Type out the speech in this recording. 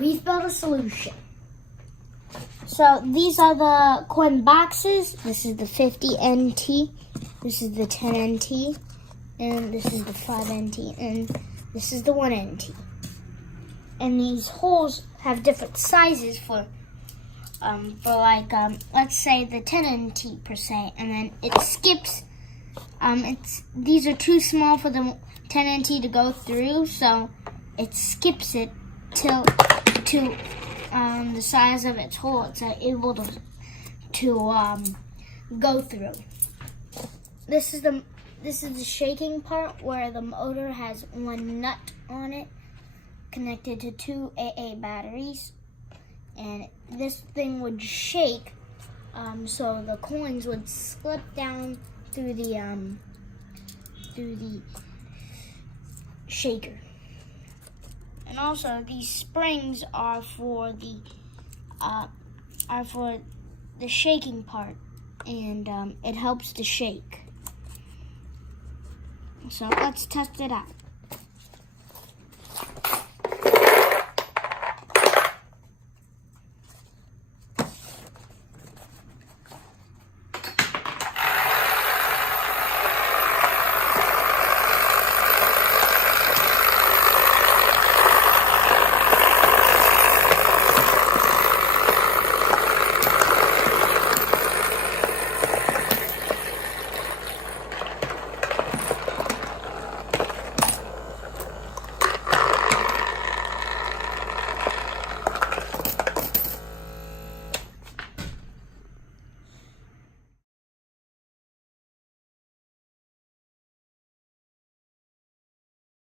we've built a solution. So these are the coin boxes. This is the 50 NT. This is the 10 NT. And this is the 5 NT. And this is the 1 NT. And these holes have different sizes for like, let's say the 10 NT per se. And then it skips. These are too small for the 10 NT to go through. So it skips it to the size of its hole it's able to go through. This is the shaking part where the motor has one nut on it connected to 2 AA batteries, and this thing would shake, so the coins would slip down through the shaker. And also, these springs are for the shaking part, and it helps to shake. So let's test it out.